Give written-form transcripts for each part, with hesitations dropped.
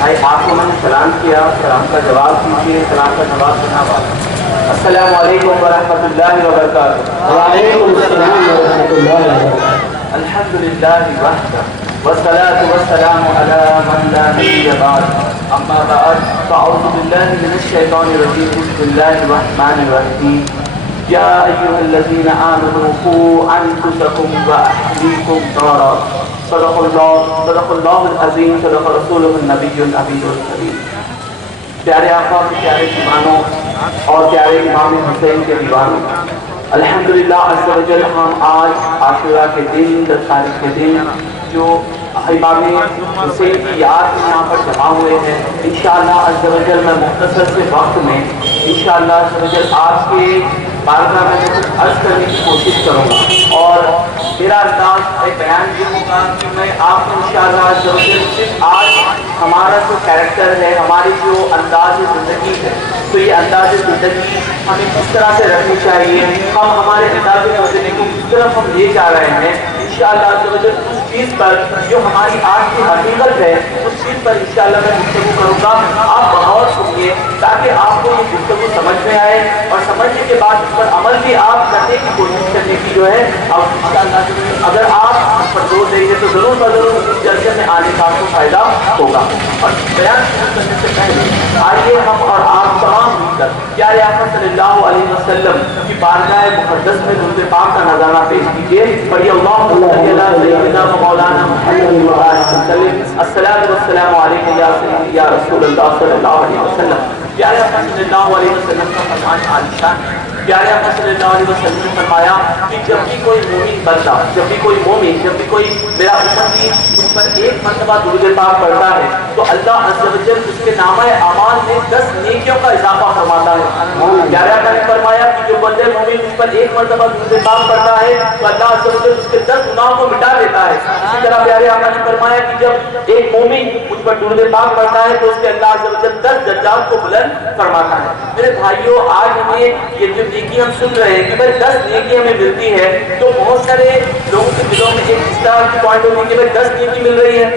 بھائی آپ کو میں نے سلام کیا، سلام کا جواب دیجیے، سلام کا جواب دینا بات۔ السلام علیکم ورحمۃ اللہ وبرکاتہ۔ وعلیکم السلام ورحمۃ اللہ وبرکاتہ۔ الحمد للہ وحدہ والصلاة والسلام علی من لا نبی بعد، اما بعد فاعوذ باللہ من الشیطان الرجیم، بسم اللہ الرحمن الرحیم۔ یا ایھا الذین آمنوا قوا انفسکم واہلیکم نارا، صدق اللہ العظیم، صدق رسولہ النبی الامین الکریم۔ پیارے آقا کے پیارے دیوانوں اور پیارے امام حسین کے دیوانوں، الحمدللہ عز و جل ہم آج عاشورہ کے دن، 10 تاریخ کے دن جو امام حسین کی یاد میں یہاں پر جمع ہوئے ہیں، انشاءاللہ عز و جل میں مختصر سے وقت میں انشاءاللہ عز و جل آپ کے بارگاہ میں کچھ عرض کرنے کی کوشش کروں گا، اور میرا انداز ایک بیان یہ ہوگا کہ میں آپ کو انشاءاللہ عز و جل صرف آج ہمارا جو کیریکٹر ہے، ہماری جو انداز زندگی ہے، تو یہ انداز زندگی ہمیں کس طرح سے رکھنی چاہیے، ہم ہمارے انداز زندگی کو کس طرف ہم لے جا رہے ہیں، انشاءاللہ عز و جل اس چیز پر جو ہماری آج کی حقیقت ہے، اس چیز پر انشاءاللہ میں گفتگو کروں گا۔ آپ بغور سنیے تاکہ آپ کو یہ گفتگو سمجھ میں آئے، اور سمجھنے کے بعد اس پر عمل بھی آپ کرنے کی کوشش کرنے کی جو ہے، اور انشاءاللہ اگر آپ اس پر زور دیں گے تو ضرور ضرور اس جلسے میں آنے کا آپ کو فائدہ ہوگا۔ اور بیان شروع کرنے سے پہلے آئیے ہم اور آپ تمام مل کر پیارے آقا صلی اللہ علیہ وسلم کی بارگاہ مقدس میں درود پاک کا نظارہ پیش کیجیے، پڑھیے اللہم صلی علی سیدنا و مولانا محمد وسلم، الصلاۃ والسلام علیک یا سیدی یا رسول اللہ صلی اللہ علیہ وسلم۔ پیارے آقا صلی اللہ علیہ وسلم کا فرمان عالیشان، پیارے آقا صلی اللہ علیہ وسلم نے فرمایا کہ جب بھی کوئی مومن بندہ، جب بھی کوئی مومن، جب بھی کوئی میرا امتی اس پر ایک مرتبہ درود پاک پڑھتا ہے تو اللہ عز و جل اس کے نامہ اعمال میں 10 نیکیوں کا اضافہ فرماتا ہے۔ پیارے آقا نے فرمایا کہ جو بندے مومن اس پر ایک مرتبہ درود پاک پڑھتا ہے تو اللہ عز و جل اس کے 10 گناہوں کو مٹا دیتا ہے۔ اسی طرح پیارے آقا نے فرمایا کہ جب ایک مومن اس پر درود پاک پڑھتا ہے تو اس کے اللہ عز و جل 10 درجات کو بلند فرماتا ہے۔ میرے بھائیوں، آج ہمیں یہ جو نیکی ہم سن رہے ہیں کہ بھائی 10 نیکی ہمیں ملتی ہے، تو بہت سارے لوگوں کے دلوں میں ایک اس طرح کی پوائنٹ ہوگی کہ بھائی 10 نیکی مل رہی ہے،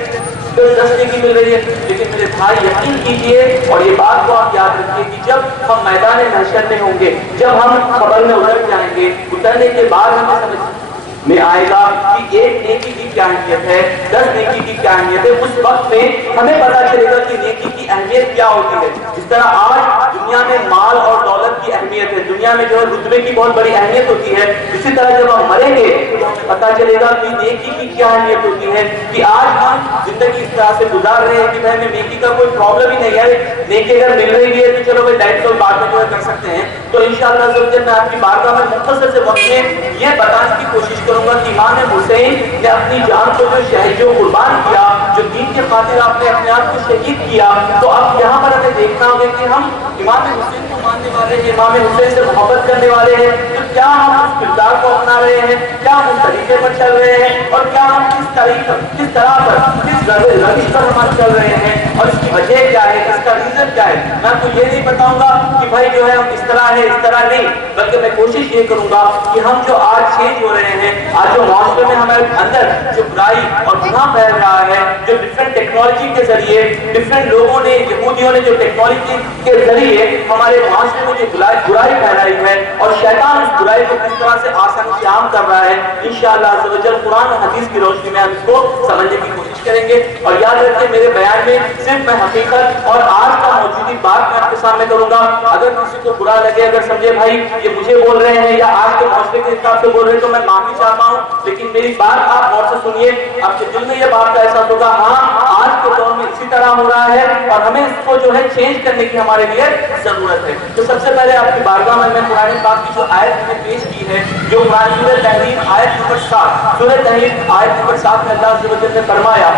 10 نیکی مل رہی ہے، لیکن میرے بھائی یقین کیجئے اور یہ بات کو آپ یاد رکھیے کہ جب ہم میدان محشر میں ہوں گے، جب ہم قبر میں اتر جائیں گے، اترنے کے بعد ہمیں سمجھ میں آئے گا کہ ایک نیکی کی کیا اہمیت ہے، 10 نیکی کی کیا اہمیت ہے۔ اس وقت میں ہمیں پتا چلے گا کہ نیکی کی اہمیت کیا ہوتی ہے۔ جس طرح آج دنیا میں مال اور دولت کی اہمیت ہے، دنیا میں جو ہے رتبے کی بہت بڑی اہمیت ہوتی ہے، اسی طرح جب ہم مریں گے تو ہمیں پتا چلے گا کہ نیکی کی کیا اہمیت ہوتی ہے، کہ آج ہم زندگی اس طرح سے گزار رہے ہیں کہ بھائی ہمیں نیکی کا کوئی پرابلم ہی نہیں ہے، نیکی اگر مل رہی ہے تو چلو بھائی دائٹ کو بعد میں جو ہے کر سکتے ہیں۔ تو انشاءاللہ میں آپ کی بارگاہ میں مختصر سے وقت میں یہ بتانے کی کوشش کروں گا کہ امام حسین نے اپنی جان کو جو قربان کیا، جو دین کے خاطر آپ نے اپنے آپ کو شہید کیا، تو اب یہاں پر ہمیں دیکھنا ہوگا کہ ہم امام حسین کو ماننے والے ہیں، امام حسین سے محبت کرنے والے ہیں، تو کیا ہم اس کردار کو اپنا رہے ہیں، کیا ہم اس طریقے پر چل رہے ہیں، اور کیا ہم کس طرح پر کس روش پر ہم چل رہے ہیں، اور اس کی وجہ کیا ہے، اس کا ریزن کیا ہے۔ میں آپ کو یہ نہیں بتاؤں گا کہ بھائی جو ہے ہم اس طرح ہے اس طرح نہیں، بلکہ میں کوشش یہ کروں گا کہ ہم جو آج چینج ہو رہے ہیں، آج جو معاشرے میں ہمارے اندر جو برائی اور گناہ پھیل رہا ہے، جو ڈفرینٹ ٹیکنالوجی کے ذریعے ڈفرینٹ لوگوں نے، یہودیوں نے جو ٹیکنالوجی کے ذریعے ہمارے معاشرے میں جو برائی پھیلائی ہے، اور شیطان اس برائی کو کس طرح سے آسانی سے عام کر رہا ہے، انشاءاللہ عز و جل قرآن و حدیث کی روشنی میں ہم اس کو سمجھنے کی کوشش کریں گے۔ اور یاد رکھیں میرے بیان میں صرف میں حقیقت اور آج کا موجودی بات میں آپ کے سامنے کروں گا۔ اگر کسی کو برا لگے، اگر سمجھے بھائی یہ مجھے بول رہے ہیں یا آج کے معاشرے کے حساب سے بول رہے ہیں، تو میں معافی چاہتا ہوں، لیکن میری بات آپ غور سے سنیے، آپ کے دل میں یہ بات کا احساس ہوگا ہاں آج کے دور میں اسی طرح ہو رہا ہے، اور ہمیں اس کو جو ہے چینج کرنے کی ہمارے لیے ضرورت ہے۔ تو سب سے پہلے آپ کی بارگاہ میں قرآن پاک کی جو آیت میں نے پیش کی ہے، جو قرآن سورہ تحریم آیت نمبر 7، سورہ تحریم آیت نمبر 7 میں اللہ عز و جل نے فرمایا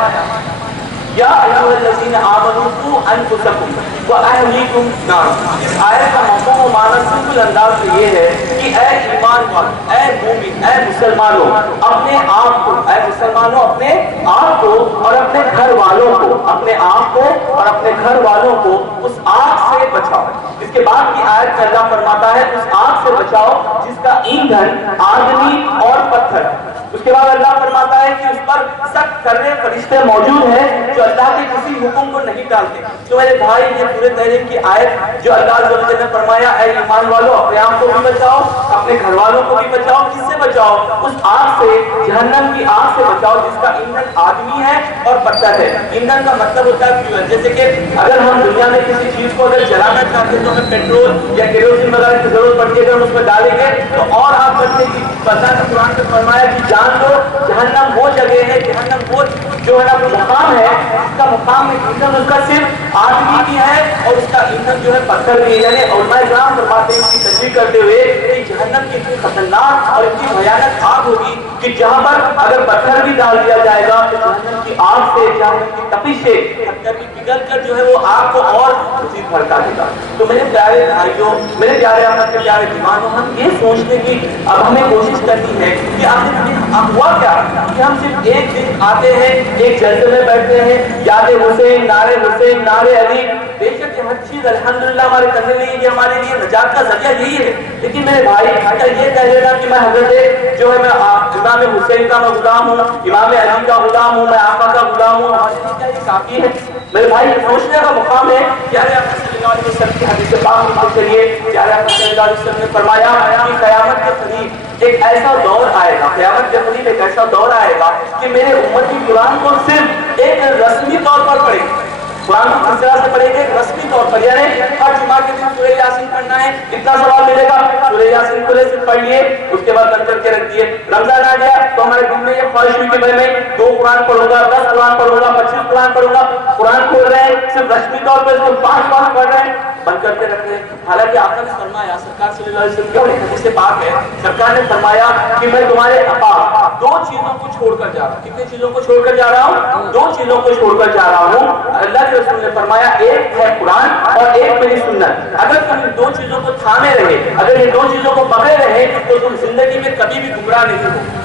یا ایھا الذین آمنوا قوا انفسکم واہلیکم نارا۔ اس آیت کا مفہوم و معنی سمپل انداز سے یہ ہے کہ اے ایمان والو، اے مومن، اے مسلمانوں، اپنے آپ کو، اے مسلمانوں اپنے آپ کو اور اپنے گھر والوں کو، اپنے آپ کو اور اپنے گھر والوں کو اس آگ سے بچاؤ۔ اس کے بعد کی آیت میں اللہ فرماتا ہے اس آگ سے بچاؤ جس کا ایندھن آدمی اور پتھر، اس کے بعد اللہ فرماتا ہے کہ اس پر سخت کرنے فرشتے موجود ہیں جو اللہ کے کسی حکم کو نہیں ٹالتے۔ تو میرے بھائی یہ سورہ تحریم کی آیت جو اللہ عز و جل نے فرمایا اے ایمان والو اپنے آپ کو بھی بچاؤ، اپنے گھر والوں کو بھی بچاؤ، کس سے بچاؤ؟ اس آگ سے، جہنم کی آگ سے بچاؤ جس کا ایندھن آدمی ہے اور پتھر ہے۔ ایندھن کا مطلب ہوتا ہے فیول، جیسے کہ اگر ہم دنیا میں کسی چیز کو اگر جلانا چاہتے ہیں تو ہمیں پیٹرول یا کیروسین وغیرہ کی ضرورت پڑتی ہے، اگر ہم اس میں ڈالیں گے تو اور آگ بچنے کی۔ اللہ نے قرآن میں فرمایا کہ جان لو جہنم وہ جگہ ہے، جہنم وہ جو ہے نا مقام ہے اس کا مقام میں ایندھن اس کا صرف آدمی بھی ہے اور اس کا ایندھن جو ہے پتھر بھی ہے۔ یعنی علماء کرام فرماتے ہیں اس کی تشریح کرتے ہوئے کہ جہنم کی اتنی خطرناک اور اتنی بھیانک آگ ہوگی کہ جہاں پر اگر پتھر بھی ڈال دیا جائے گا تو جہنم کی آگ سے، جہنم کی تپش سے پتھر بھی پگھل کر جو ہے وہ آگ کو اور مزید بھڑکا دے گا۔ تو میرے پیارے بھائیوں، میرے پیارے احمد کے پیارے دیوانوں، ہم یہ سوچنے کی اب ہمیں کوشش کرنی ہے کہ آخر ہوا کیا کہ ہم صرف ایک دن آتے ہیں، ایک جلسے میں بیٹھتے ہیں، یاد حسین، نعرے علی، بے شک ہر چیز الحمدللہ ہمارے کرنے لیے، یہ ہمارے لیے نجات کا ذریعہ یہی ہے۔ لیکن میرے بھائی اگر یہ کہہ لینا کہ میں حضرت جو ہے میں امام حسین کا میں غلام ہوں، امام علی کا غلام ہوں، میں آقا کا غلام ہوں، ہمارے لیے کیا یہ کافی ہے؟ میرے بھائی یہ سوچنے کا مقام ہے کہ آقا صلی اللہ علیہ وسلم کی حدیث پاک میں چلیے کہ آقا صلی اللہ علیہ وسلم نے فرمایا کہ قیامت کے قریب ایک ایسا دور آئے گا، قیامت کے قریب ایک ایسا دور آئے گا کہ میرے امت کی قرآن کو صرف ایک رسمی طور پر پڑھے، قرآن کو کس طرح سے پڑھیں گے؟ رسمی طور پر، یعنی ہر جمعہ کے دن سورہ یاسین پڑھنا ہے، کتنا ثواب ملے گا؟ سورہ یاسین کو صرف پڑھ لیے، اس کے بعد بند کر کے رکھ دیے۔ رمضان آ گیا تو ہمارے دل میں یہ خواہش ہوئی کہ میں 2 قرآن پڑھوں گا، 10 قرآن پڑھوں گا، 25 قرآن پڑھوں گا۔ قرآن کھول رہے ہیں صرف رسمی طور پر، صرف 5 پڑھ رہے ہیں، بند کر کے رکھ رہے ہیں۔ حالانکہ آقا نے فرمایا، سرکار صلی اللہ علیہ وسلم کی ایک حدیث پاک ہے، سرکار نے فرمایا کہ میں تمہارے آقا 2 چیزوں کو چھوڑ کر جا رہا ہوں۔ کتنی چیزوں کو چھوڑ کر جا رہا ہوں؟ 2 چیزوں کو چھوڑ کر جا رہا ہوں۔ اللہ کے رسول نے فرمایا ایک ہے قرآن اور ایک میری سنت۔ اگر تم ان 2 چیزوں کو تھامے رہے، اگر یہ 2 چیزوں کو پکڑے رہے تو تم زندگی میں کبھی بھی گمراہ نہیں ہو۔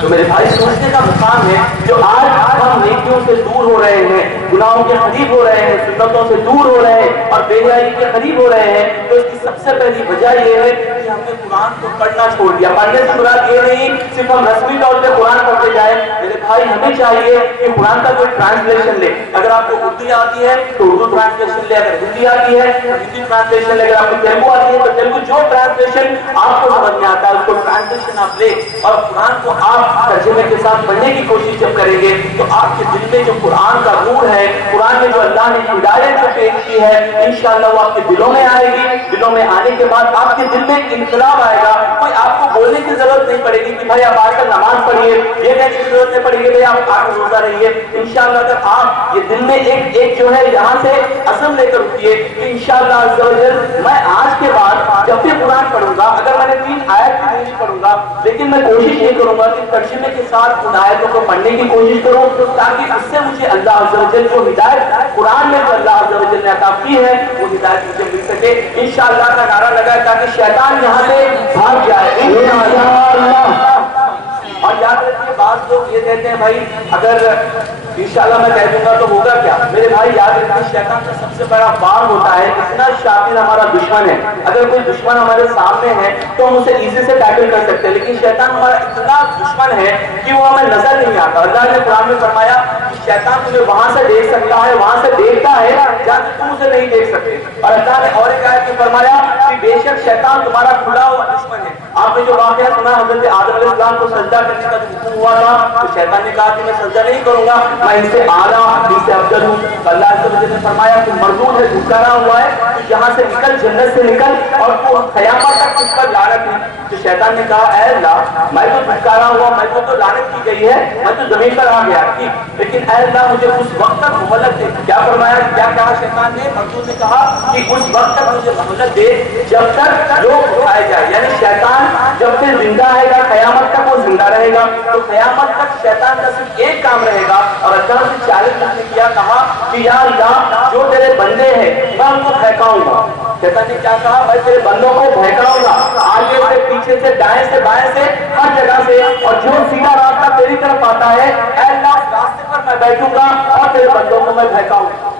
تو میرے بھائی سوچنے کا مقام ہے جو آج ہم نیکیوں سے دور ہو رہے ہیں، گناہوں کے قریب ہو رہے ہیں، سنتوں سے دور ہو رہے ہیں اور بے حیائی کے قریب ہو رہے ہیں، تو اس کی سب سے پہلی وجہ یہ ہے کہ ہم نے قرآن کو پڑھنا چھوڑ دیا۔ پڑھنے سے مراد یہ نہیں صرف ہم رسمی طور پہ قرآن پڑھتے جائیں۔ میرے بھائی ہمیں چاہیے کہ قرآن کا کوئی ٹرانسلیشن لے، اگر آپ کو اردو آتی ہے تو اردو ٹرانسلیشن لے، اگر ہندی آتی ہے تو ہندی ٹرانسلیشن لے، اگر آپ کو تیلگو آتی ہے تو تیلگو، جو ٹرانسلیشن آپ کو سمجھ میں آتا ہے اس کو ٹرانسلیشن آپ لے اور قرآن کو آپ ترجمے کے ساتھ پڑھنے کی کوشش جب کریں گے تو آپ کے دل میں جو قرآن کا نور ہے، قرآن میں جو اللہ نے ہدایت جو پیش کی ہے، انشاءاللہ وہ آپ کے دلوں میں آئے گی۔ دلوں میں آنے کے بعد آپ کے دل میں ایک انقلاب آئے گا۔ کوئی آپ کو بولنے کی ضرورت نہیں پڑے گی کہ بھائی آپ آ کر نماز پڑھیے، یہ کہنے کی ضرورت نہیں پڑے گی بھائی آپ آ کر روزہ رہیے۔ انشاءاللہ اگر آپ یہ دل میں ایک جو ہے یہاں سے عزم لے کر اٹھیے کہ انشاءاللہ عز و جل میں آج کے بعد جب بھی قرآن پڑھوں گا، اگر میں نے 3 آیت بھی نہیں پڑھوں گا، لیکن میں کوشش یہ کروں گا کہ ترجمے کے ساتھ ان آیتوں کو پڑھنے کی کوشش کروں تاکہ اس سے مجھے اللہ عز و جل جو ہدایت قرآن میں جو اللہ عز و جل نے عطا کی ہے وہ ہدایت مجھے مل سکے۔ انشاءاللہ کا نعرہ لگائے تاکہ شیطان یہاں سے بھاگ جائے انشاءاللہ۔ اور یاد رکھیے بعض لوگ یہ کہتے ہیں بھائی اگر انشاءاللہ میں کہہ دوں گا تو ہوگا کیا؟ میرے بھائی یاد رکھیے شیطان کا سب سے بڑا بار ہوتا ہے، اتنا شاطر ہمارا دشمن ہے، اگر کوئی دشمن ہمارے سامنے ہے تو ہم اسے ایزی سے ٹیکل کر سکتے ہیں، لیکن شیطان ہمارا اتنا دشمن ہے کہ وہ ہمیں نظر نہیں آتا۔ اللہ نے قرآن میں فرمایا کہ شیطان تمہیں وہاں سے دیکھ سکتا ہے، وہاں سے دیکھتا ہے جہاں تم اسے نہیں دیکھ سکتے۔ اور اللہ نے اور ایک آیت میں فرمایا کہ بے شک شیطان تمہارا کھلا ہوا دشمن ہے۔ آپ نے جو واقعہ سنا حضرت آدم علیہ السلام کو سجدہ کرنے کا جو حکم ہوا تھا تو شیطان نے کہا کہ میں سجدہ نہیں کروں گا، میں ان سے اعلیٰ ان سے افضل ہوں۔ اللہ عز و جل نے فرمایا کہ مردود ہے، دھتکارا ہوا ہے، تو یہاں سے نکل، جنت سے نکل اور تو قیامت تک اس پر لعنت ہے۔ تو شیطان نے کہا اے اللہ میں تو دھتکارا ہوا، میں کو تو لعنت کی گئی ہے، میں تو زمین پر آ گیا، لیکن اے اللہ مجھے اس وقت تک مہلت دے۔ کیا فرمایا، کیا کہا شیطان نے؟ مردود نے کہا کہ اس وقت تک مجھے مہلت دے جب تک روک اٹھائے جائے، یعنی شیطان جب سے زندہ ہے گا قیامت تک وہ زندہ رہے گا، تو قیامت تک شیطان کا صرف ایک کام رہے گا۔ اور اللہ سے چیلنج نے کیا، کہا کہ یا اللہ جو تیرے بندے ہیں میں ان کو بہکاؤں گا۔ شیطان نے کیا کہا، میں تیرے بندوں کو بہکاؤں گا، آگے سے پیچھے سے دائیں سے بائیں سے ہر جگہ سے، اور جو سیدھا راستہ تیری طرف آتا ہے اے اللہ اس راستے پر میں بیٹھوں گا اور تیرے بندوں کو میں بہکاؤں گا۔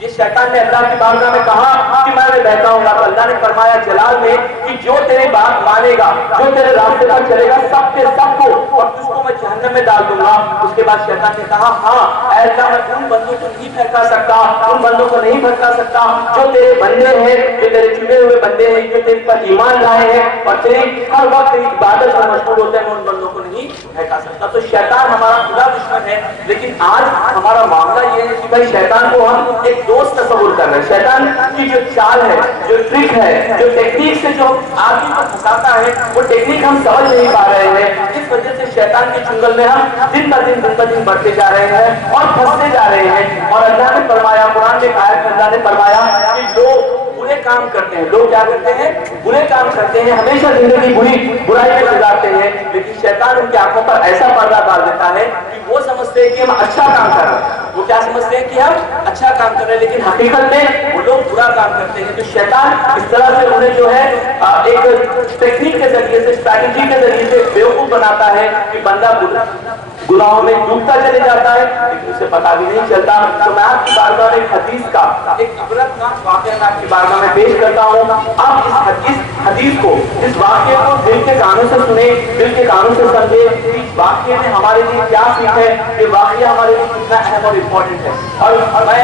یہ شیطان نے اللہ کی بارگاہ میں کہا کہ میں بہکاؤں گا، تو اللہ نے فرمایا جلال میں کہ جو تیری بات مانے گا، جو تیرے راستے پر چلے گا، سب کے سب کو اور اس کو میں جہنم میں ڈال دوں گا۔ اس کے بعد شیطان نے کہا ہاں اے اللہ، میں ان بندوں کو نہیں بہکا سکتا، ان بندوں کو نہیں بھٹکا سکتا جو تیرے بندے ہیں، جو تیرے چنے ہوئے بندے ہیں، جو تیرے پر ایمان لائے ہیں اور تیری ہر وقت تیری عبادت میں مشغول ہوتے ہیں، میں ان بندوں کو نہیں بہکا سکتا۔ تو شیطان ہمارا خدا دشمن ہے، لیکن آج ہمارا معاملہ یہ ہے کہ بھائی شیطان کو ہم ایک دوست تصور کر رہے ہیں۔ شیطان کی جو چال ہے، جو ٹرک ہے، جو ٹیکنیک سے جو آدمی کو پھنساتا ہے، وہ ٹیکنیک ہم سمجھ نہیں پا رہے ہیں۔ اس وجہ سے شیطان کے چنگل میں ہم دن بہ دن بڑھتے جا رہے ہیں اور پھنستے جا رہے ہیں۔ اور اللہ نے فرمایا، قرآن میں آیت میں اللہ نے فرمایا کہ لوگ برے کام کرتے ہیں، لوگ کیا کرتے ہیں؟ برے کام کرتے ہیں، ہمیشہ زندگی برائی میں گزارتے ہیں، لیکن شیطان ان کی آنکھوں پر ایسا پردہ ڈال دیتا ہے کہ وہ سمجھتے ہیں کہ ہم اچھا کام کر رہے ہیں۔ وہ کیا سمجھتے ہیں کہ ہم اچھا کام کر رہے ہیں، لیکن حقیقت میں وہ لوگ برا کام کرتے ہیں۔ تو شیطان اس طرح سے انہیں جو ہے ایک ٹیکنیک کے ذریعے سے، اسٹریٹجی کے ذریعے سے بیوقوف بناتا ہے کہ بندہ گناہوں میں ڈوبتا چلے جاتا ہے، لیکن اسے پتہ بھی نہیں چلتا۔ تو میں آپ کی بارگاہ میں ایک حدیث کا ایک عبرتناک واقعہ میں آپ کی بارگاہ میں پیش کرتا ہوں۔ آپ اس حدیث کو، اس واقعے کو دل کے کانوں سے سنیں، دل کے کانوں سے سمجھیں کہ اس واقعے میں ہمارے لیے کیا سیکھ ہے، یہ واقعہ ہمارے لیے کتنا اہم اور امپورٹنٹ ہے۔ اور میں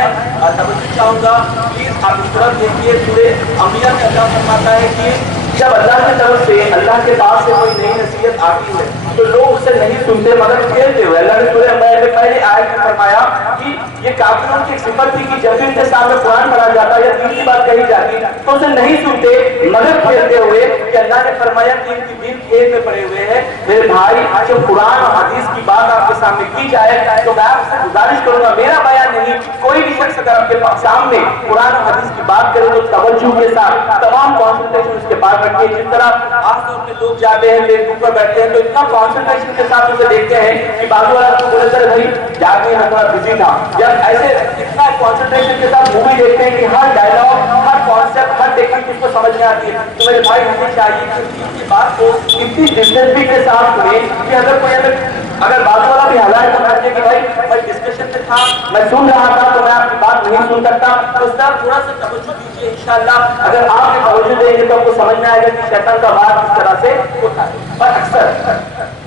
توجہ چاہوں گا، پلیز آپ اس طرف دیکھیے، سورہ انبیاء میں اللہ فرماتا ہے کہ جب اللہ کی طرف سے، اللہ کے پاس سے کوئی نئی نصیحت آتی ہے تو لوگ اسے نہیں سنتے مگر کھیلتے ہوئے۔ اللہ نے سورہ انبیاء میں پہلے آیت میں فرمایا کہ یہ کافروں کی ایک صفت تھی کہ جب بھی ان کے سامنے قرآن پڑھا جاتا یا دین کی بات کہی جاتی تو اسے نہیں سنتے مگر کھیلتے ہوئے، کہ اللہ نے فرمایا کہ ان کی دل کھیل میں پڑے ہوئے ہیں۔ میرے بھائی، جب قرآن اور حدیث کی بات آپ کے سامنے کی جائے تو میں آپ سے گزارش کروں گا، میرا بیان نہیں، کوئی بھی شخص اگر آپ کے سامنے قرآن اور حدیث کی بات کرے تو توجہ کے ساتھ تمام کانسنٹریشن اس کے پاس رکھیے۔ جس طرح عام طور پہ لوگ جاتے ہیں فیس بک پر بیٹھتے ہیں تو اتنا کانسنٹریشن کے ساتھ اسے دیکھتے ہیں کہ بازو والا کو بولے سر بھائی یاد نہیں، میں تھوڑا بزی تھا، یا ایسے اتنا کانسنٹریشن کے ساتھ مووی دیکھتے ہیں کہ ہر ڈائلاگ، ہر کانسیپٹ، ہر ٹیکنیک اس کو سمجھ میں آتی ہے۔ تو میرے بھائی ہمیں چاہیے کہ اس کی بات کو اتنی دلچسپی کے ساتھ سنیں کہ اگر کوئی اگر بازو والا بھی حالات سمجھے کہ بھائی میں ڈسکشن میں تھا، میں سن رہا تھا تو میں آپ کی بات نہیں سن سکتا، تو اس طرح تھوڑا سا توجہ دیجیے۔ انشاءاللہ اگر آپ نے توجہ دیں گے تو آپ کو سمجھ میں آئے گا کہ شیطان کا وار کس طرح سے ہوتا ہے۔ اور اکثر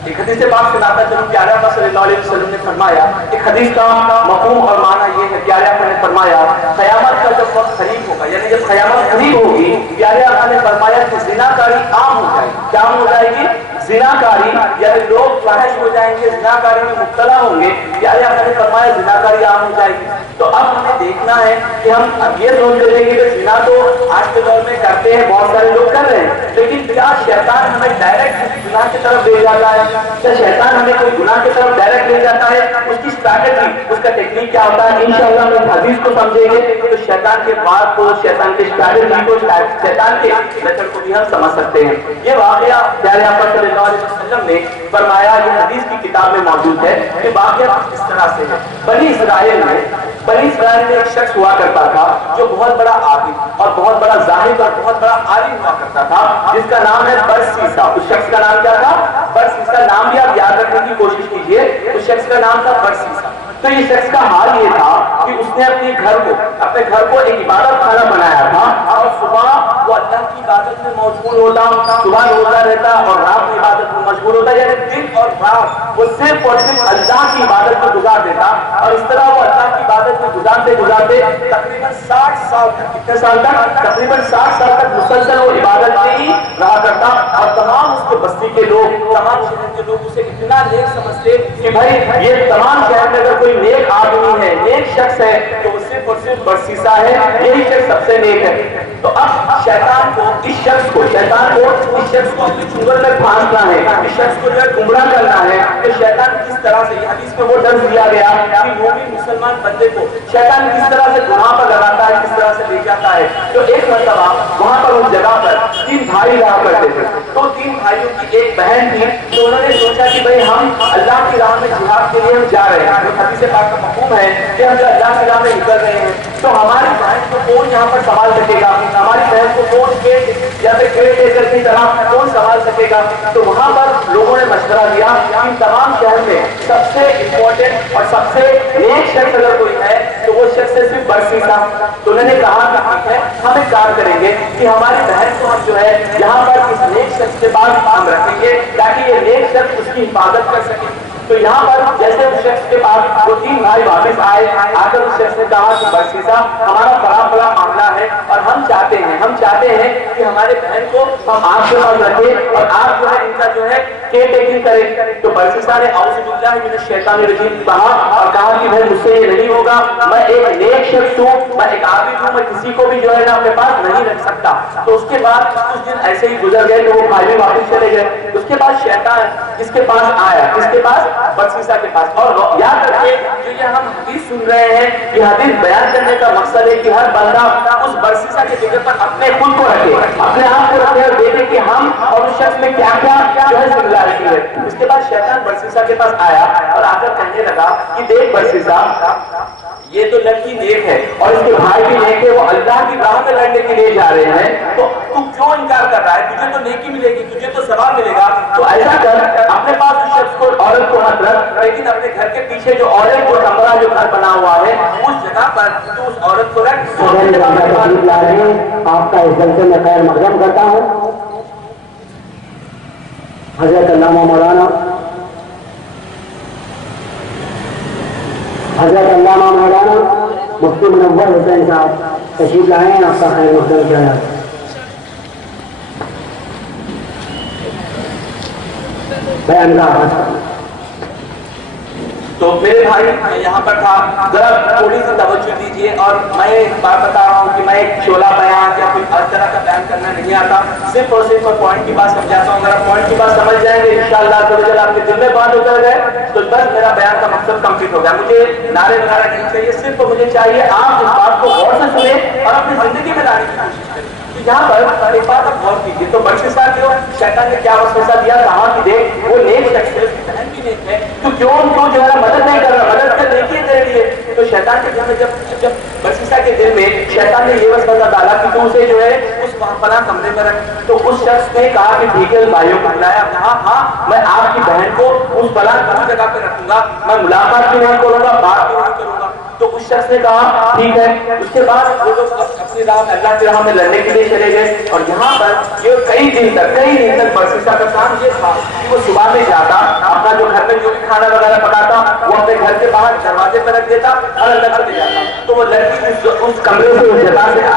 ایک حدیث پاک سناتا چلوں، پیارے آقا صلی اللہ علیہ وسلم نے فرمایا، ایک حدیث کا مفہوم اور معنی یہ ہے، پیارے آقا نے فرمایا قیامت کا جب وقت قریب ہوگا، یعنی جب قیامت قریب ہوگی، پیارے آقا نے فرمایا کہ زنا کاری عام ہو جائے گی۔ کیا ہو جائے گی؟ زنا کاری، یعنی لوگ فاحش ہو جائیں گے، زنا کاری میں مبتلا ہوں گے۔ پیارے آقا نے فرمایا زنا کاری عام ہو جائے گی۔ تو اب ہمیں دیکھنا ہے کہ ہم اب یہ سوچ رہے ہیں کہ زنا تو آج کے دور میں کرتے ہیں، بہت سارے لوگ کر رہے ہیں، لیکن کیا شیطان ہمیں ڈائریکٹ گناہ کی طرف لے جاتا ہے؟ کیا شیطان ہمیں کوئی گناہ کی طرف ڈائریکٹ لے جاتا ہے؟ اس کی اسٹریٹجی، اس کا ٹیکنیک کیا ہوتا ہے؟ انشاءاللہ ہم اس حدیث کو سمجھیں گے تو شیطان کے بات کو، شیطان کے اسٹریٹجی کو، شیطان کے میتھڈ کو بھی ہم سمجھ سکتے ہیں۔ یہ واقعہ پیارے آقا صلی اللہ علیہ وسلم نے فرمایا، یہ حدیث کی کتاب میں موجود ہے کہ واقعہ اس طرح سے ہے۔ بنی اسرائیل میں ایک شخص ہوا کرتا تھا جو بہت بڑا عابد اور بہت بڑا زاہد اور بہت بڑا عالم ہوا کرتا تھا، جس کا نام ہے برسیسا۔ اس شخص کا نام کیا تھا؟ برسیسا۔ نام بھی آپ یاد رکھنے کی کوشش کیجئے، اس شخص کا نام تھا برسیسا۔ تو یہ شخص کا حال یہ تھا کہ اس نے اپنے گھر کو ایک عبادت خانہ بنایا تھا، اور صبح وہ اللہ کی عبادت میں مشغول ہوتا، صبح روزہ رہتا اور رات میں عبادت میں مشغول ہوتا، یعنی دن اور رات وہ صرف اور صرف اللہ کی عبادت میں گزار دیتا۔ اور اس طرح وہ اللہ کی عبادت میں گزارتے تقریباً 60 سال تک، کتنے سال تک؟ تقریباً 60 سال تک مسلسل وہ عبادت میں ہی رہا کرتا، اور تمام اس کے بستی کے لوگ، تمام شہر کے لوگ اسے اتنا نیک سمجھتے کہ بھائی یہ تمام شہر میں اگر کوئی نیک آدمی ہے، نیک شخص ہے تو وہ صرف اور صرف برسیسا ہے، یہی شخص سب سے نیک ہے۔ تو اب شیطان کو اس شخص کو اپنے چنگل میں پھانسنا ہے، اس شخص کو جو ہے گمراہ کرنا ہے۔ تو شیطان کس طرح سے، یہ حدیث میں وہ درس دیا گیا کہ مومن مسلمان بندے کو شیطان کس طرح سے گناہ پر لگاتا ہے، کس طرح سے لے جاتا ہے۔ تو ایک مرتبہ وہاں پر اس جگہ پر 3 بھائی رہا کرتے تھے، تو 3 بھائیوں کی ایک بہن تھی، تو انہوں نے سوچا کہ بھائی ہم اللہ کی راہ میں جہاد کے لیے ہم جا رہے ہیں، جو حدیث پاک کا مفہوم ہے کہ ہم جو اللہ کی راہ میں نکل رہے ہیں، تو ہماری بہن کو کون یہاں پر سنبھال سکے گا، ہماری بہن کو کون یا پھر کیئر ٹیکر کی طرح کون سنبھال سکے گا؟ تو وہاں پر لوگوں نے مشورہ دیا کہ تمام شہر میں سب سے امپورٹنٹ اور سب سے نیک شخص اگر کوئی ہے تو وہ شخص ہے صرف برسیسا۔ تو انہوں نے کہا کہ ٹھیک ہے، ہم ایک کام کریں گے کہ ہماری بہن کو ہم جو ہے یہاں پر اس نیک شخص کے پاس ہم رکھیں گے تاکہ یہ نیک شخص اس کی حفاظت کر سکے۔ تو یہاں پر جیسے اس شخص کے پاس وہ 3 بھائی واپس آئے، آ کر اس شخص نے کہا کہ برسیسا ہمارا بڑا معاملہ ہے اور ہم چاہتے ہیں کہ ہمارے بہن کو ہم آپ کے پاس رکھیں اور آپ جو ہے ان کا جو ہے کیئر ٹیکنگ کریں۔ تو برسیسا نے اعوذ باللہ من الشیطان الرجیم کہا اور کہا کہ بھائی مجھ سے یہ نہیں ہوگا، میں ایک نیک شخص ہوں، میں ایک عابد ہوں، میں کسی کو بھی جو ہے نا اپنے پاس نہیں رکھ سکتا۔ تو اس کے بعد کچھ دن ایسے ہی گزر گئے تو وہ بھائی بھی واپس چلے گئے۔ اس کے بعد شیطان اس کے پاس آیا، کس کے پاس؟ برسیسا کے پاس۔ اور یاد رکھیے جو یہ ہم حدیث سن رہے ہیں، یہ حدیث بیان کرنے کا مقصد ہے کہ ہر بندہ اس برسیسا کے جگہ پر اپنے خود کو رکھے، اپنے آپ کو رکھے اور دیکھے کہ ہم اور اس شخص میں کیا کیا جو ہے سملارٹی ہے۔ اس کے بعد شیطان برسیسا کے پاس آیا اور آ کر کہنے لگا کہ دیکھ برسیسا، یہ تو لڑکی نیک ہے اور اس کے بھائی بھی نیک ہے، وہ اللہ کی راہ میں لڑنے کے لیے جا رہے ہیں، تو تو کیوں انکار کر رہا ہے؟ تجھے تو نیکی ملے گی، تجھے تو ثواب ملے گا، تو ایسا کر اپنے پاس اس شخص کو، عورت کو مت رکھ، لیکن اپنے گھر کے پیچھے جو عورت کو کمرہ جو گھر بنا ہوا ہے اس جگہ پر تو اس عورت کو رکھ۔ آپ کا اس جلسے میں خیر مقدم کرتا ہوں حضرت علامہ مولانا مفتی منور حسین صاحب تشریف لائے ہیں، آپ کا خیر مقدم کیا جائے۔ بیان کا آغاز۔ تو میرے بھائی میں یہاں پر تھا، ذرا تھوڑی سی توجہ دیجیے، اور میں ایک بات بتا رہا ہوں کہ میں ایک شعلہ بیان یا کوئی ہر طرح کا بیان کرنا نہیں آتا، صرف اور صرف پوائنٹ کی بات سمجھاتا ہوں۔ اگر آپ پوائنٹ کی بات سمجھ جائیں گے انشاءاللہ تو آپ کے دل میں بات اتر گئے تو بس میرا بیان کا مقصد کمپلیٹ ہو گیا۔ مجھے نعرے وغیرہ نہیں چاہیے، صرف مجھے چاہیے آپ اس بات کو غور سے سنیں اور اپنی زندگی میں لانے کی کوشش کریں۔ یہاں پر ایک بات آپ غور کیجیے، تو برسیسا کو شیطان نے کیا وسوسہ دیا؟ کہا کہ دیکھ وہ نیک شخص ہے، اس کی بہن بھی نیک ہے، تو کیوں جو ہے مدد نہیں کر رہا، مدد کر دیکھیے تیرے لیے۔ تو شیطان کے دل میں جب برسیسا کے دل میں شیطان نے یہ وسوسہ ڈالا کہ تو اسے جو ہے اس فلاں کمرے میں رکھ، تو اس شخص نے کہا کہ ٹھیک ہے، بھائیوں کو بلایا، کہا ہاں میں آپ کی بہن کو اس فلاں جگہ پہ رکھوں گا، میں ملاقات بھی نہیں کروں گا، بات بھی نہیں کروں گا۔ تو اس شخص نے کہا ٹھیک ہے۔ اس کے بعد وہ لوگ اپنی راہ میں اللہ کی راہ میں لڑنے کے لیے چلے گئے، اور یہاں پر یہ کئی دن تک برسیسا کا کام یہ تھا کہ وہ صبح میں جاتا، اپنا جو گھر میں جو بھی کھانا وغیرہ پکاتا وہ اپنے گھر کے باہر دروازے پر رکھ دیتا اور اندر چلے جاتا۔ تو وہ لڑکی اس کمرے سے اس جگہ سے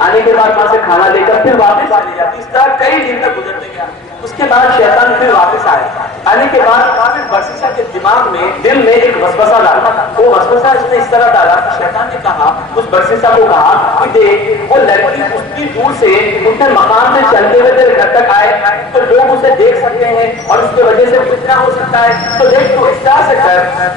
آنے کے بعد وہاں سے کھانا لے کر پھر واپس چلی جاتی۔ اس طرح کئی دن تک گزرتے گیا۔ اس کے بعد شیطان پھر واپس آیا، آنے کے بعد برسیسا کے دماغ میں دل میں ایک وسوسہ ڈالا۔ وہ وسوسہ اس نے اس طرح ڈالا کہ شیطان نے کہا، اس برسیسا کو کہا کہ دیکھ وہ لڑکی اتنی دور سے اتنے مقام سے چلتے ہوئے تیرے گھر تک آئے تو لوگ اسے دیکھ سکتے ہیں اور اس کی وجہ سے فتنہ ہو سکتا ہے، تو دیکھ تو اس طرح سے کر،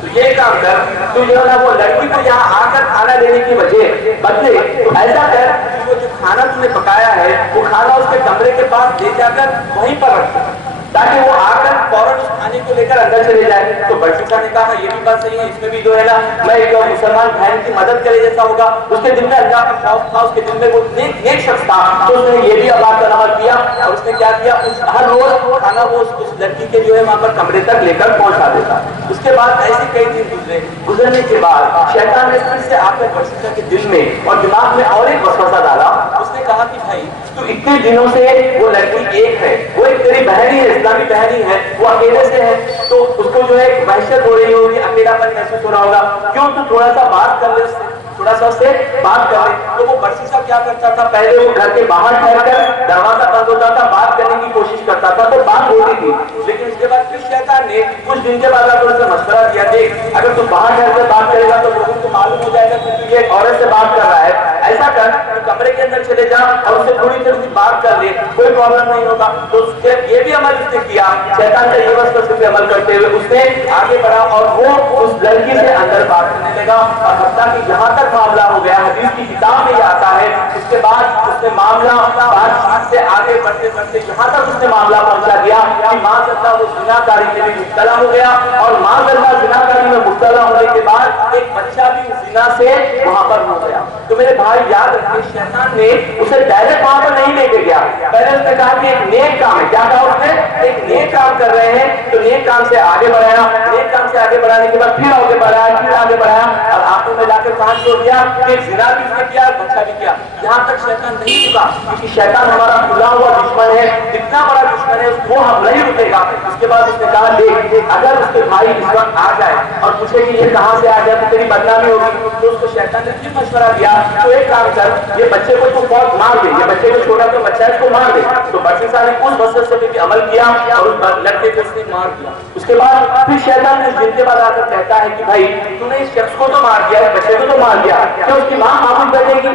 تو یہ کام کر، تو جو ہے نا وہ لڑکی کو یہاں آ کر کھانا لینے کی وجہ بدلے، تو ایسا کر کہ وہ جو کھانا تم نے پکایا ہے وہ کھانا اس کے کمرے کے پاس لے جا کر وہیں پر رکھ تاکہ وہ آ کر فوراً اس کھانے کو لے کر اندر چلے جائے۔ تو برسیسا نے کہا یہ بھی بات صحیح ہے، اس میں بھی جو ہے نا میں ایک مسلمان بہن کی مدد کرے جیسا ہوگا۔ اس کے دل میں اللہ کا خوف تھا، اس کے دل میں وہ نیک شخص تھا، تو اس نے یہ بھی بات کا عمل کیا، اور اس نے کیا کیا، ہر روز کھانا وہ اس لڑکی کے جو ہے وہاں پر کمرے تک لے کر پہنچا دیتا۔ اس کے بعد ایسے کئی دن گزرنے کے بعد شیطان نے پھر سے آ کر برسیسا کے دل میں اور دماغ میں اور ایک وسوسہ ڈالا۔ اس نے کہا کہ بھائی تو اتنے دنوں سے وہ لڑکی ایک ہے، وہ ایک تیری بہن ہی ہے، اسلامی بہن ہی ہے، وہ اکیلے سے ہے، تو اس کو جو ہے وحشت ہو رہی ہوگی، اکیلا پن محسوس ہو رہا ہوگا، کیوں تو تھوڑا سا بات کر لے اس سے، تھوڑا سا اس سے بات کر لے۔ تو وہ برسیسا کیا کرتا تھا، پہلے وہ گھر کے باہر ٹھہر کر دروازہ بند ہوتا تھا، بات کرنے کی کوشش کرتا تھا تو بات ہوتی تھی، لیکن اس کے بعد پھر شیطان نے کچھ دن کے بعد آپ سے مشورہ دیا، دیکھ اگر تو باہر ٹھہر کر بات کرے گا تو لوگوں کو معلوم ہو جائے گا کہ تو یہ عورت سے بات کر رہا ہے، ایسا کر تو کمرے کے اندر چلے جا اور اس سے تھوڑی دیر سی بات کر لے، کوئی پرابلم نہیں ہوگا۔ تو یہ بھی عمل اس نے کیا، شیطان کا یہ وسوسے پہ عمل کرتے ہوئے اس نے آگے بڑھا اور وہ اس لڑکی سے اندر بات کرنے لگا، اور حتیٰ کہ یہاں تک معاملہ ہو گیا، حدیث کی کتاب میں یہ آتا ہے، اس کے بعد اس نے ماں معاملہ بات سے آگے بڑھتے بڑھتے یہاں تک اس نے معاملہ پہنچا دیا کہ معاذ اللہ وہ زناکاری میں بھی مبتلا ہو گیا، اور معاذ اللہ زناکاری میں مبتلا ہونے کے بعد ایک بچہ بھی اس زنا سے وہاں پر ہو گیا۔ تو میرے بھائی یاد رکھیے، شیطان نے اسے ڈائریکٹ وہاں پر نہیں لے کے گیا، پہلے اس نے کہا کہ ایک نیک کام ہے، کیا کہا اس نے؟ ایک نیک کام کر رہے ہیں تو نیک کام سے آگے بڑھایا، نیک کام سے آگے بڑھانے کے بعد پھر آگے بڑھایا، پھر آگے بڑھایا، اور آخر میں لا کے کہاں چھوڑ دیا کہ زنا بھی اس نے کیا، بچہ بھی کیا۔ یہاں تک شیطان نہیں رکا، کیونکہ شیطان ہمارا کھلا ہوا دشمن ہے، اتنا بڑا دشمن ہے وہ ہم نہیں رکے گا۔ اس کے بعد اس نے کہا دیکھ، اگر اس کے بھائی اس وقت آ جائے اور پوچھے کہ یہ کہاں سے آ گیا تو تیری بدنامی ہوگی، تو اس کو شیطان نے پھر مشورہ دیا تو ایک کام کر، یہ بچے کو تو بہت مار دے، یہ بچے کو چھوٹا تو بچہ ہے اس کو مار دے۔ تو برسیسا نے اس وسوسے پہ بھی عمل کیا اور اس لڑکے کو اس نے مار دیا۔ اس کے بعد پھر شیطان نے جن کے بعد آ کر کہتا ہے کہ بھائی تو نے اس شخص کو تو مار دیا، اس بچے کو تو مار دیا، کیا اس کی ماں معمول بیٹھے گی؟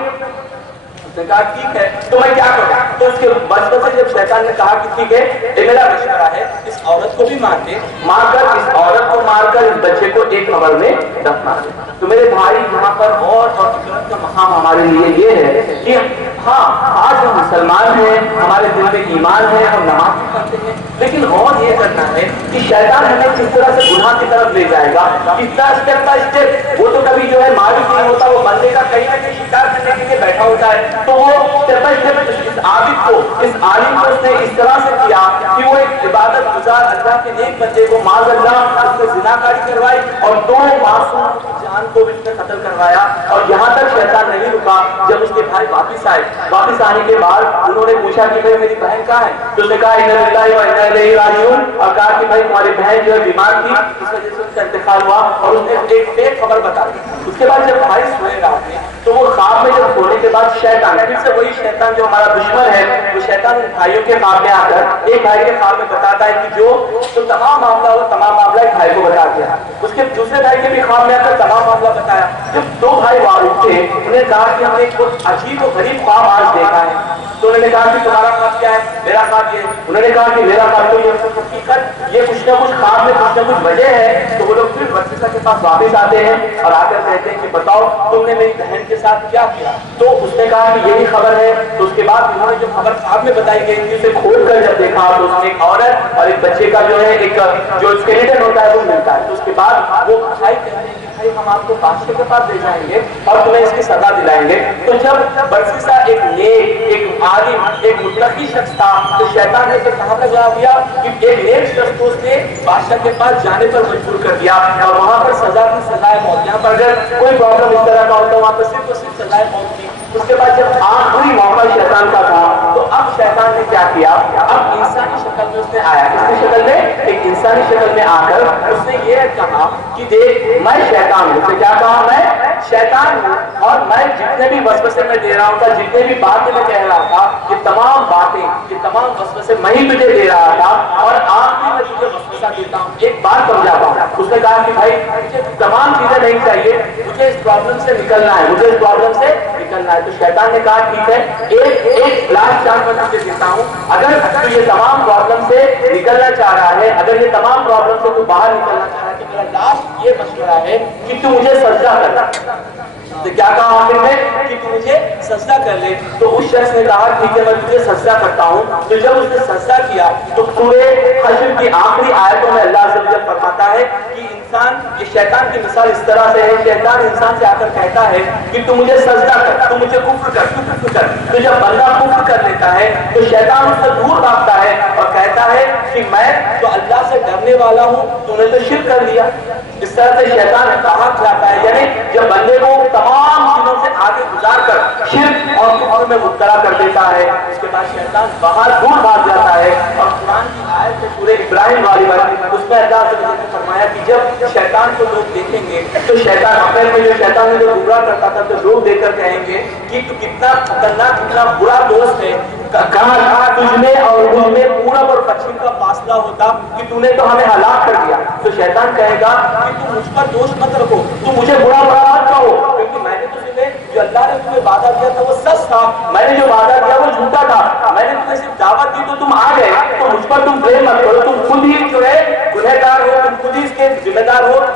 اس نے کہا ٹھیک ہے تو میں کیا کروں؟ تو اس کے بچپن سے جب شیطان نے کہا کہ ٹھیک ہے یہ میرا مشورہ ہے، اس عورت کو بھی مار دے، مار کر اس عورت کو مار کر اس بچے کو ایک قبر میں دفنا دے۔ تو میرے بھائی یہاں پر اور عبرت کا مقام ہمارے لیے یہ ہے کہ ہاں آج ہم مسلمان ہیں، ہمارے دل میں ایمان ہے، ہم نماز بھی پڑھتے ہیں، لیکن غور یہ کرنا ہے کہ شیطان ہمیں کس طرح سے گناہ کی طرف لے جائے گا، کس طرح اسٹیپ بائی اسٹیپ۔ وہ تو کبھی جو ہے معلوم نہیں ہوتا، وہ بندے کا کہیں نہ کہیں شکار کرنے کے لیے بیٹھا ہوتا ہے، تو وہ اسٹیپ بائی اسٹیپ اس عابد کو، اس عالم کو اس نے اس طرح سے کیا کہ وہ ایک عبادت گزار اللہ کے نیک بندے کو معاذ اللہ اس کو زناکاری کروائی اور دو معصوم کی جان کو بھی اس نے قتل کروایا۔ اور یہاں تک شیطان نہیں رکا، جب اس کے بھائی واپس آئے، واپس آنے کے بعد انہوں نے پوچھا کہ بھائی میری بہن کہاں ہے؟ تو اس نے کہا انا للہ و انا الیہ راجعون، اور کہا کہ بھائی تمہاری بہن جو ہے بیمار تھی اس وجہ سے اس کا انتقال ہوا، اور اس نے ایک فیک خبر بتا دی۔ اس کے بعد جب بھائی سوئے رات میں تو وہ خواب میں جب سونے کے بعد شیطان پھر سے وہی شیطان جو ہمارا دشمن ہے، وہ شیطان بھائیوں کے خواب میں آ کر ایک بھائی کے خواب میں بتاتا ہے کہ جو تمام معاملہ وہ تمام معاملہ ایک بھائی کو بتا دیا، اس کے دوسرے بھائی کے بھی خواب میں آ کر تمام معاملہ بتایا۔ جب دو بھائی واپس تھے انہوں نے کہا کہ ہم نے ایک عجیب و غریب خواب آج دیکھا ہے۔ تو انہوں نے کہا کہ تمہارا خواب کیا ہے؟ میرا خواب یہ ہے۔ انہوں نے کہا کہ میرا خواب تو یہ حقیقت یہ کچھ نہ کچھ خواب میں کچھ نہ کچھ وجہ ہے۔ تو وہ لوگ پھر برسیسا کے پاس واپس آتے ہیں اور آ کر کہتے ہیں کہ بتاؤ تم نے میری بہن کے ساتھ کیا کیا؟ تو اس نے کہا کہ یہی خبر ہے۔ تو اس کے بعد انہوں نے جو خبر خواب میں بتائی گئی تھی اسے کھول کر جب دیکھا تو اس میں ایک عورت اور ایک بچے کا جو ہے ایک جو اسکیلیٹن ہوتا ہے وہ ملتا ہے۔ تو اس کے بعد وہ بھائی کہتے ہیں کہ بھائی ہم آپ کو بادشاہ کے پاس لے جائیں گے اور تمہیں اس کی سزا دلائیں گے۔ تو جب برسیسا ایک نیک، ایک عالم، ایک متقی شخص تھا تو شیطان نے اسے کہاں کا جواب دیا کہ ایک نیک شخص کو اس نے بادشاہ کے پاس جانے پر مجبور کر دیا اور وہاں پر سزا کی سزائے موت۔ یہاں پر اگر کوئی پرابلم اس طرح کا ہوتا وہاں پر صرف اور صرف سزائے موت کی۔ اس کے بعد جب آخری موقع شیطان کا تھا تو اب شیطان نے کیا کیا؟ اب انسانی شکل میں اس نے آیا، کس کی شکل میں؟ ایک انسانی شکل میں آ کر اس نے یہ کہا کہ دیکھ میں شیطان ہوں۔ اس نے کیا کہا؟ میں شیطان ہوں اور میں جتنے بھی وسوسے میں دے رہا ہوں تھا، جتنے بھی باتیں میں کہہ رہا تھا، یہ تمام باتیں، یہ تمام وسوسے میں ہی تجھے دے رہا تھا اور آخری میں تجھے وسوسہ دیتا ہوں۔ ایک بات سمجھا پاؤں۔ اس نے کہا کہ بھائی مجھے تمام چیزیں نہیں چاہیے، مجھے اس پرابلم سے نکلنا ہے، مجھے اس پرابلم سے نکلنا ہے۔ تو شیطان نے کہا ٹھیک ہے ایک لاسٹ چانس میں تجھے دیتا ہوں، اگر تو یہ تمام پرابلم سے نکلنا چاہ رہا ہے، اگر یہ تمام پرابلم سے تو باہر نکلنا چاہ رہا ہے تو میرا لاسٹ یہ مشورہ ہے کہ تو مجھے سجدہ کر۔ تو کیا کہا آخر میں کہ تو مجھے سجدہ کر لے۔ تو اس شخص نے کہا ٹھیک ہے میں تجھے سجدہ کرتا ہوں۔ تو جب اس نے سجدہ کیا تو سورہ حشر کی آخری آیتوں میں اللہ عز و جل فرماتا ہے کہ انسان، یہ شیطان کی مثال اس طرح سے ہے، شیطان انسان سے آ کر کہتا ہے کہ تو مجھے سجدہ کر، تو مجھے کفر کر، تو کفر کر۔ تو جب بندہ کفر کر لیتا ہے تو شیطان اس سے دور بھاگتا ہے اور کہتا ہے کہ میں تو اللہ سے ڈرنے والا ہوں، تو نے تو شرک کر لیا۔ اس طرح سے شیطان بھاگ جاتا ہے، یعنی جب بندے کو تمام چیزوں سے آگے گزار کر شرک اور کفر میں مبتلا کر دیتا ہے، اس کے بعد شیطان باہر دور بھاگ جاتا ہے۔ اور قرآن کی آیت میں سورہ ابراہیم والی بات، اس میں اللہ تعالیٰ نے فرمایا کہ جب شیطان کو لوگ دیکھیں گے تو شیطان اپنے میں جو شیطان جو گمراہ کرتا تھا تو لوگ دیکھ کر کہیں گے کہ تو کتنا خطرناک، کتنا برا دوست ہے، کہاں تجھ میں اور مجھ میں پورب اور پچھم کا فاصلہ ہوتا کہ تو نے تو ہمیں ہلاک کر دیا۔ تو شیطان کہے گا کہ تم مجھ پر دوش مت رکھو، تم مجھے برا مت کہو، کیونکہ میں نے تو تمہیں جو اللہ نے تمہیں وعدہ دیا تھا وہ سچ تھا، میں نے جو وعدہ دیا وہ جھوٹا تھا، میں نے تمہیں صرف دعوت دی تو تم آ گئے، تو مجھ پر تم بلیم مت کرو، تم خود ہی جو ہے گنہگار ہو، تم خود ہی اس کے ذمہ دار ہو،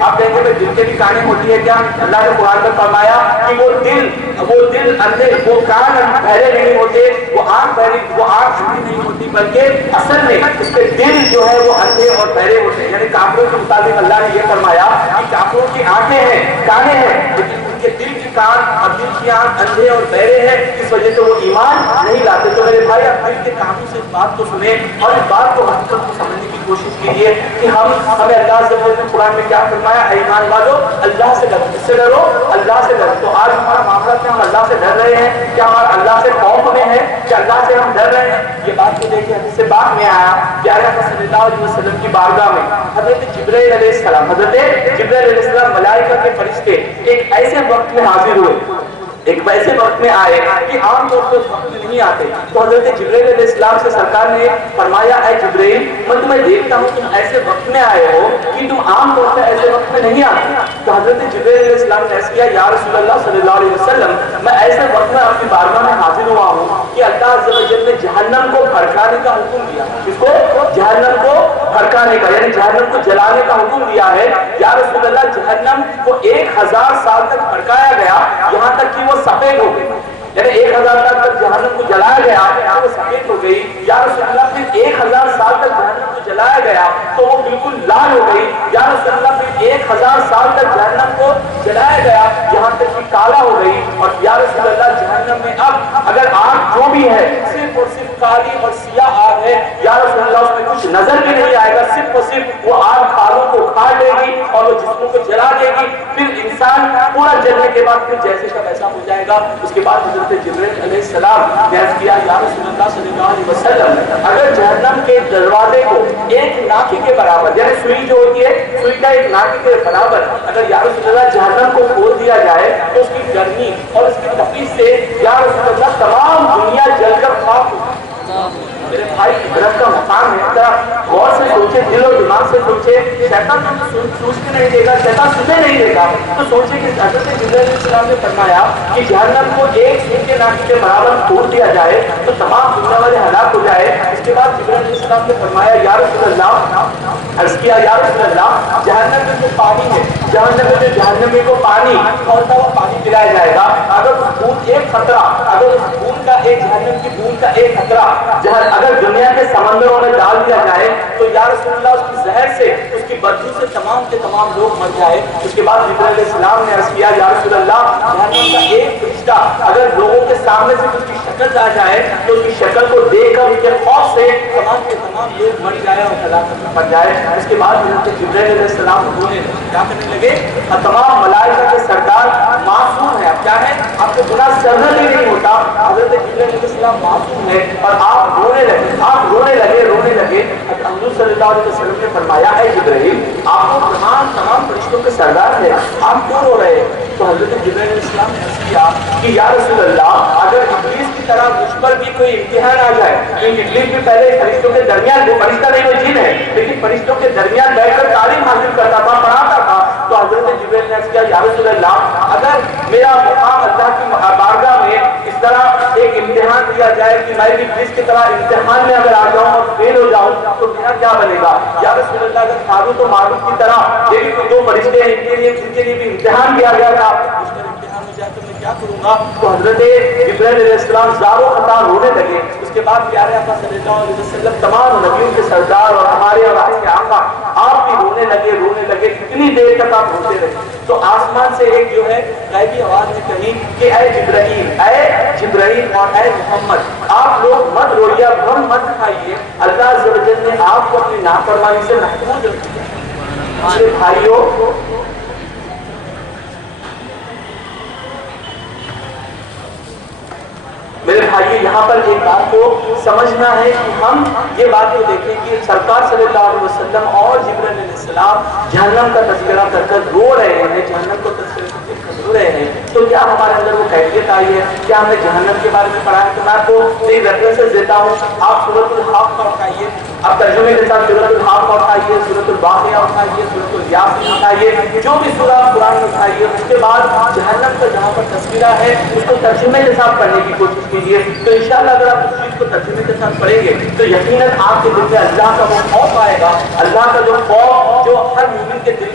آپ کہیں گے دل کے بھی کانیں ہوتی ہے کیا؟ اللہ نے قرآن میں فرمایا کہ وہ دل اندھے، وہ کان بہرے نہیں ہوتے، وہ آنکھ چھوٹی نہیں ہوتی، بلکہ اصل میں اس کے دل جو ہے وہ اندھے اور بہرے ہوتے ہیں. یعنی کافروں کے مطابق اللہ نے یہ فرمایا کہ کافروں کی آنکھیں ہیں، کانیں ہیں، لیکن ان کے دل کی کان اور دل کی آنکھ اندھے اور بہرے ہیں، اس وجہ سے وہ ایمان نہیں لاتے. تو میرے بھائی آپ دل کے کانوں سے اس بات کو سنیں اور اس بات کو حقیقت کو سمجھنے کی کوشش کیجیے کہ ہمیں اللہ سے قرآن میں کیا فرمایا؟ اے ایمان والو اللہ سے ڈرو. کس سے ڈرو؟ اللہ سے ڈرو. تو آج ہمارا معاملہ کیا؟ ہم اللہ سے ڈر رہے ہیں کیا؟ ہمارا اللہ سے خوف میں ہے کہ اللہ سے ہم ڈر رہے ہیں؟ یہ بات کو دیکھیں، حدیث سے بات میں آیا پیارے آقا صلی اللہ علیہ وسلم کی بارگاہ میں حضرت جبرائیل علیہ السلام ملائکہ کے فرشتے ایک ایسے وقت میں حاضر ہوئے، ایک ویسے وقت میں آئے کہ عام طور پر اس وقت میں نہیں آتے. تو حضرت جبرائیل علیہ السلام سے سرکار نے فرمایا اے جبرائیل میں تمہیں دیکھتا ہوں تم ایسے وقت میں آئے ہو کہ تم عام طور سے ایسے وقت میں نہیں آتے. تو حضرت جبرائیل علیہ السلام نے ایسا کیا یا رسول اللہ صلی اللہ علیہ وسلم میں ایسے وقت میں آپ کی بارگاہ میں حاضر ہوا ہوں کہ اللہ عز و جل نے جہنم کو بھڑکانے کا حکم دیا. اس کو جہنم کو بھڑکانے کا یعنی جہنم کو جلانے کا حکم دیا ہے. یا رسول اللہ جہنم کو 1000 سال تک بھڑکایا گیا یہاں تک کہ وہ سفید ہو گئی. یعنی 1000 سال تک جہنم کو جلایا گیا تو وہ سفید ہو گئی. یا رسول اللہ پھر 1000 سال تک جہنم کو جلایا گیا تو وہ بالکل لال ہو گئی. یا رسول اللہ پھر 1000 سال تک جہنم کو جلایا گیا یہاں تک کہ کالا ہو گئی. اور یا رسول اللہ جہنم میں اب اگر آگ جو بھی ہے صرف اور صرف کالی اور سیاہ آگ ہے. یا رسول اللہ اس میں کچھ نظر بھی نہیں آئے گا، صرف اور صرف وہ آگ کھالوں کو کھا دے گی اور وہ جسموں کو جلا دے گی. پھر انسان پورا جلنے کے بعد پھر جیسے کا ویسا ہو جائے گا. اس کے بعد حضرت جبرائیل علیہ السلام نے عرض کیا یا رسول اللہ صلی اللہ علیہ وسلم اگر جہنم کے دروازے کو ایک ناکی کے برابر یعنی سوئی جو ہوتی ہے سوئی کا ایک ناکی کے برابر اگر یا رسول اللہ جہنم کو کھول دیا جائے تو اس کی گرمی اور اس کی تپش سے یا رسول اللہ تمام دنیا جل کر خاک ہو. میرے بھائی عبرت کا مقام ہے. ذرا غور سے سوچے، دل اور دماغ سے سوچے. شیطان تو سوچ کے نہیں دے گا، شیطان سنے نہیں دے گا. تو سوچے کہ حضرت جبرائیل علیہ السلام نے فرمایا کہ جہنم کو ایک سوئی کے ناکی کے برابر کھول دیا جائے تو تمام دنیا والے ہلاک ہو جائے. اس کے بعد جبرائیل علیہ السلام نے فرمایا یا رسول اللہ عرض کیا یا رسول اللہ جہنم میں جو پانی ہے جہنمی کو پانی کون سا وہ پانی پلایا جائے گا اگر اس بوند ایک خطرہ اگر اس بوند کا ایک جہنم کی بوند کا ایک خطرہ اگر دنیا کے سمندروں میں ڈال دیا جائے تو یا رسول اللہ اس کی زہر سے اس کی بدبو سے تمام کے تمام لوگ مر جائے. اس کے بعد جبرائیل علیہ السلام نے عرض کیا یا رسول اللہ جہنم کا ایک فرشتہ اگر لوگوں کے سامنے سے اس کی شکل آ جائے تو اس کی شکل کو دیکھ کر اس کے خوف سے تمام کے تمام لوگ مر جائے اور ہلاکت میں پڑ جائے. اس کے بعد حضرت جبرائیل علیہ السلام رونے کیا کرنے لگے اور تمام ملائکہ کے سردار معصوم ہے. اب کیا ہے آپ کو گناہ سرزد ہی نہیں ہوتا. حضرت جبرائیل علیہ السلام معصوم ہے اور آپ رونے لگے. حضور صلی اللہ علیہ وسلم نے فرمایا اے جبرائیل آپ کو تمام فرشتوں کے سردار ہیں آپ کیوں رو رہے ہیں؟ تو حضرت جبرائیل علیہ السلام نے عرض کیا کہ یا رسول اللہ اگر ابلیس کی طرح مجھ پر بھی کوئی امتحان آ جائے کیونکہ ابلیس بھی پہلے فرشتوں کے درمیان وہ فرشتہ نہیں وہ جن ہے لیکن فرشتوں کے درمیان بیٹھ کر تعلیم حاصل کرتا تھا پڑھاتا تھا. تو حضرت جبرائیل نے عرض کیا یا رسول اللہ اگر میرا مقام اللہ کی بارگاہ میں اس طرح ایک امتحان دیا جائے کہ میں بھی ابلیس کی طرح امتحان میں اگر آ جاؤں اور فیل ہو جاؤں تو میرا کیا بنے گا؟ یا رسول اللہ اگر ہاروت و ماروت کی طرح یہ بھی دو فرشتے ہیں ان کے لیے بھی امتحان کیا گیا تھا اس پر امتحان ہو جائے تو میں کیا کروں گا؟ تو حضرت جبرائیل علیہ السلام زار و خطا رونے لگے. اس کے بعد پیارے آقا صلی اللہ علیہ وسلم تمام نبیوں کے سردار اور ہمارے اور آپ کے آقا آپ بھی رونے لگے کتنی دیر تک آپ روتے رہے. تو آسمان سے ایک جو ہے غیبی آواز نے کہی کہ اے جبرائیل اور اے محمد آپ لوگ مت روئیے غم مت کھائیے اللہ عز و جل نے آپ کو اپنی نافرمانی سے محفوظ رکھا. میرے بھائیوں یہاں پر ایک بات کو سمجھنا ہے کہ ہم یہ بات کو دیکھیں کہ سرکار صلی اللہ علیہ وسلم اور جبرائیل علیہ السلام جہنم کا تذکرہ کر کر رو رہے ہیں جہنم کو تذکرہ کر کر رو رہے ہیں تو کیا ہمارے اندر وہ کیفیت آئی ہے؟ کیا ہم نے جہنم کے بارے میں پڑھا ہے؟ تو میں آپ کو ایک ریفرنس دیتا ہوں. آپ سورۃ الحاق کا اٹھائیے آپ ترجمے کے ساتھ سورۃ الحاق کا اٹھائیے سورۃ الواقعہ اٹھائیے سورۃ الیاسین اٹھائیے جو بھی سورہ قرآن میں اٹھائیے اس کے بعد جہنم کا جہاں پر تذکرہ ہے اس کو ترجمے کے ساتھ پڑھنے کی کوشش کیجیے. تو انشاءاللہ اگر آپ اس چیز کو ترجمے کے ساتھ پڑھیں گے تو یقیناً آپ کے دل میں اللہ کا وہ خوف آئے گا. اللہ کا جو خوف جو ہر مومن کے دل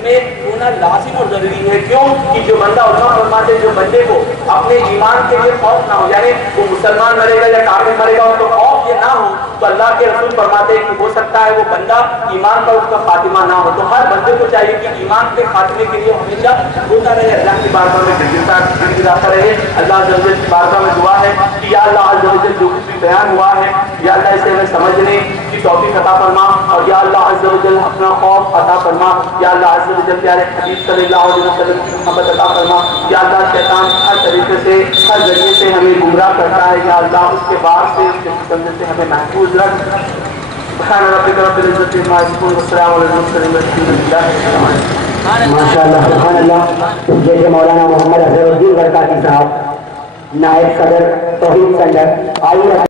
ضروری ہے. کیوں کہ جو بندہ علماء فرماتے ہیں جو بندے کو اپنے ایمان کے لیے خوف نہ ہو, یعنی وہ مسلمان مرے گا یا کافر مرے گا اس کو خوف یہ نہ ہو, تو اللہ کے رسول فرماتے ہیں کہ ہو سکتا ہے وہ بندہ ایمان پر اس کا خاتمہ نہ ہو. تو ہر بندے کو چاہیے کہ ایمان کے خاتمے کے لیے ہمیشہ روتا رہے, اللہ کی بارگاہ میں گڑگڑاتا رہے. اللہ عز و جل کی بارگاہ میں دعا ہے کہ یا اللہ عز و جل جو کچھ بھی بیان ہوا ہے یا اللہ اسے ہمیں سمجھنے کی توفیق عطا فرما, اور یا اللہ عز و جل اپنا خوف عطا فرما. یا اللہ عز و جل پیارے حبیب صلی اللہ علیہ وسلم کی محبت عطا فرما. یا اللہ شیطان ہر طریقے سے ہر ذریعے سے ہمیں گمراہ کرتا ہے, یا اللہ اس کے بار سے اس کے فتنے سے ہمیں محفوظ رکھ. سبحان ربک رب العزت عما یصفون والسلام علی المرسلین والحمد للہ رب العالمین. ماشاء اللہ سبحان اللہ. جیسے مولانا محمد اظہر الدین برکاتی صاحب نائب صدر توحید سینٹر, آئیے